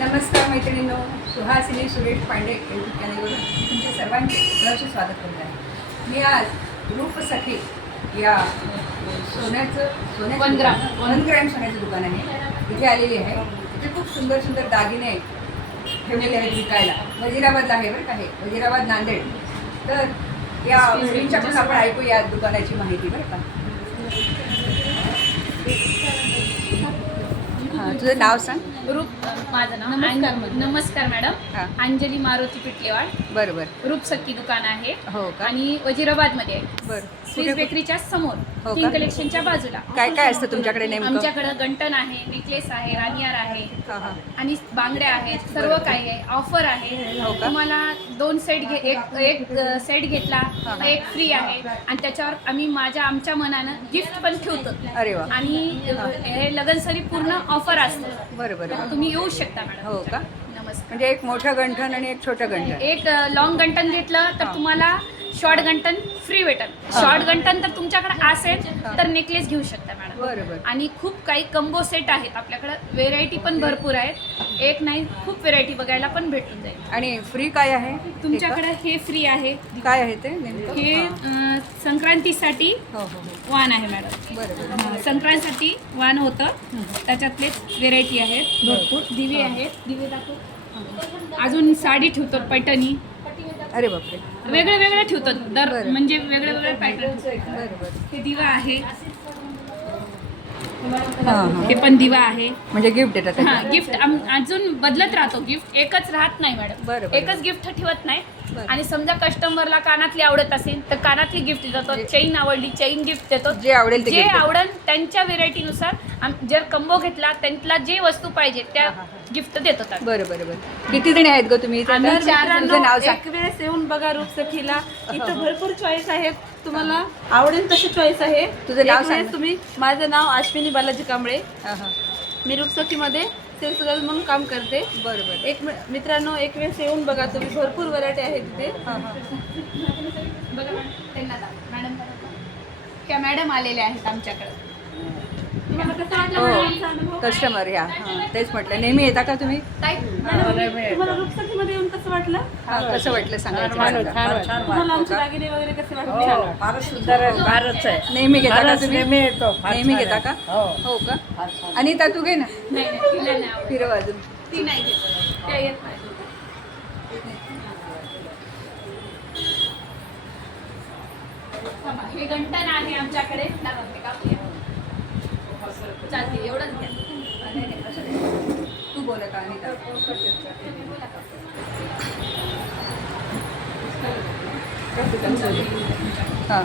नमस्कार मैत्रिणींनो, सुहासिनी सुरेश पांडे यूट्यूब चॅनलवर तुमचे सर्वांचे सहर्ष स्वागत करत आहे. मी आज रूपसखी या सोन्याचं 1 ग्राम सोन्याचं दुकान आहे. इथे आलेली आहे. इथे खूप सुंदर सुंदर दागिने ठेवलेले आहेत विकायला. वजिराबादला आहे बरं का, हे वजिराबाद नांदेड. तर या मुलींच्याकडून आपण ऐकू या दुकानाची माहिती बरं का. हां, तुझं नाव सांग. रूप माझं नाव नमस्कार मॅडम. हां. अंजली मारुती पिटलेवाड. बरं रूपसखी दुकान आहे हो का. आणि वजिराबाद मध्ये आहे. बरं, स्वीज बेकरीच्या समोर हो किंग का? कलेक्शनच्या बाजूला. काय काय असतं तुमच्याकडे नेमकं? आमच्याकडे गंटन आहे, नेकलेस आहे, रानियार आहे हां हां. आणि बांगड्या आहेत. सर्व काही आहे. ऑफर आहे. हो का? तुम्हाला 2 सेट एक सेट घेतला हां. तर एक फ्री आहे आणि त्याच्यावर आम्ही आमच्या मनानं गिफ्ट पण ठेवतो. अरे वा. आणि हे लगनसरी पूर्ण ऑफर असतं. बरं. तुम्ही येऊ शकता मॅडम. हो का. नमस्कार. म्हणजे एक मोठं गंठन आणि एक छोटं गंठन. एक लॉंग गंटन घेतलं तर तुम्हाला शॉर्ट गंटन फ्री भेटेल. शॉर्ट गंटन तर तुमच्याकडे असेल तर नेकलेस घेऊ शकता मॅडम. बरं. आणि खूप काही कंबो सेट आहेत आपल्याकडे. व्हेरायटी पण भरपूर आहेत. एक नाही, खूप व्हेरायटी बघायला पण भेटून जाईल. आणि फ्री काय आहे तुमच्याकडे हे फ्री आहे. काय आहे ते नेमकं? हे संक्रांतीसाठी हो. वाण आहे मॅडम. बरं. संक्रांतीसाठी वाण होतं. त्याच्यातलेच व्हेरायटी आहेत भरपूर. दिवे आहेत. दिवे दाखव. अजून साडी ठेवतो, पैठणी. अरे बापरे. वेगळे ठेवतो दर, बरं. म्हणजे वेगळे पॅटर्न. बरं. हे दिवा आहे. हां. हे पण दिवा आहे. म्हणजे गिफ्ट देतात हा, गिफ्ट अजून बदलत राहतो. गिफ्ट एकच राहत नाही मॅडम. बरं. एकच गिफ्ट ठेवत नाही. बरं. आणि समजा कस्टमरला कानातली आवडत असेल तर कानातली गिफ्ट देतो. चेन आवडली चेन गिफ्ट देतो. जे आवडेल ते जे gift देतो. आवडेल त्यांच्या व्हेरायटीनुसार जर कंबो घेतला त्यांना जे वस्तू पाहिजे त्या हां. गिफ्ट देतो. बरं. किती जणी आहेत ग तुम्ही इथे? आम्ही आता? 4 जण. तुझं नाव सांग. एक वेळेस येऊन बघा रूपसखीला. इथं भरपूर चॉईस आहेत. तुम्हाला आवडेल तसे चॉईस आहे. तुझं नाव एक सांग. वेळेस तुम्ही. माझं नाव अश्विनी बालाजी कांबळे. हां. मी रूपसखीमध्ये सेल्स गर्ल म्हणून काम करते. बरं. एक मित्रांनो, एक वेळेस येऊन बघा तुम्ही. भरपूर व्हरायटी आहेत तिथे. हां. बघा मॅडम, त्यांना दाखवा. मॅडम त्या मॅडम आलेल्या आहेत आमच्याकडे. तुम्हाला कसं वाटलं मॅडम आमचा हो, अनुभव? कस्टमर या. हां, तेच म्हटलं. नेहमी येता का तुम्ही? ताई, तुम्हाला रूपसखीमध्ये येऊन कसं वाटलं? हां, कसं वाटलं सांगायचं मला. तुम्हाला आमचे दागिने वगैरे कसे वाटले? फारच सुंदर आहे, फारच आहे. नेहमी घेता का फारच तुम्ही? नेहमी येतो. फार नेहमी छान घेता आहे. का? हो. हो का. अनिता तू घे ना. नाही, तिला नाही आवडत. फिरव अजून. ती नाही घेत. त्या येत नाही. हे गंटन आहे आमच्याकडे. चालते, एवढंच घ्या. तू बोलत अनिता. हां.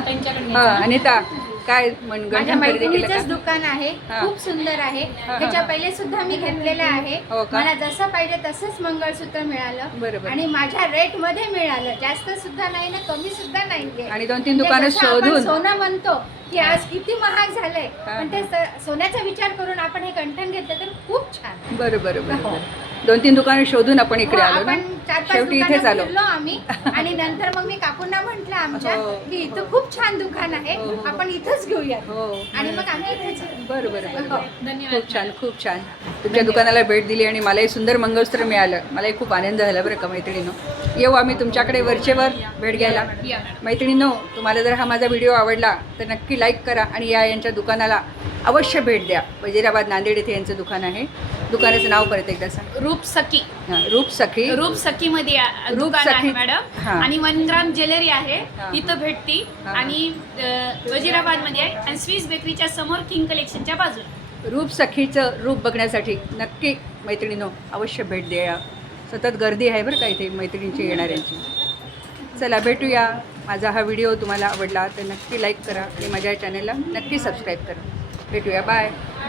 त्यांच्याकडे हां, अनिता काय माझ्या गंठन खरेदी केलं मैत्रिणीचंच का? दुकान आहे. हा. खूप सुंदर आहे. हा. त्याच्या पहिले सुद्धा मी घेतलेलं आहे. हो का? मला जसं पाहिजे तसंच मंगळसूत्र मिळालं. बरोबर. आणि माझ्या रेट मध्ये मिळालं. जास्त सुद्धा नाही ना, कमी सुद्धा नाहीये. आणि 2-3 दुकानं जसं आपण शोधून. सोनं म्हणतो की आज किती महाग झालंय, हा. पण ते सोन्याचा विचार करून आपण हे कंठन घेतलं तर खूप छान. बरं. 2-3 दुकानं शोधून आपण इकडे हो, आलो ना. आपण 4-5 शेवटी इथेच दुकानं आलो. फिरलो आम्ही. आणि नंतर मग मी काकूंना म्हटलं आमच्या हो. की इथं खूप छान दुकान आहे, हो. आपण इथंच घेऊया. हो. आणि मग आम्ही इथेच आलो. बरं. हो. धन्यवाद. खूप छान. तुमच्या दुकानाला भेट दिली आणि मलाही सुंदर मंगळसूत्र मिळालं. मलाही खूप आनंद झाला बरं का मैत्रिणीनो. येऊ आम्ही तुमच्याकडे वरचेवर भेट घ्यायला. या मॅडम. मैत्रिणीनो, तुम्हाला जर हा माझा व्हिडिओ आवडला तर नक्की लाईक करा आणि यांच्या दुकानाला अवश्य भेट द्या. वजिराबाद नांदेड येथे यांचं दुकान आहे. दुकानाचं नाव परत एकदा सांग. रूपसखी. हां, रूपसखी. रूपसखी मध्ये दुकान आहे रूपसखी. मॅडम. हा. आणि 1 ग्राम ज्वेलरी आहे. हा. तिथं भेटती. हा. आणि वजिराबाद मध्ये आहे आणि स्वीज बेकरीच्या समोर किंग कलेक्शनच्या बाजूला. रूपसखीचं रूप बघण्यासाठी नक्की मैत्रिणीनो अवश्य भेट द्या. सतत गर्दी आहे बरं का इथे मैत्रिणींची येणाऱ्यांची. चला भेटूया. माझा हा व्हिडिओ तुम्हाला आवडला तर नक्की लाईक करा आणि माझ्या चॅनलला नक्की सबस्क्राईब करा. भेटूया. बाय.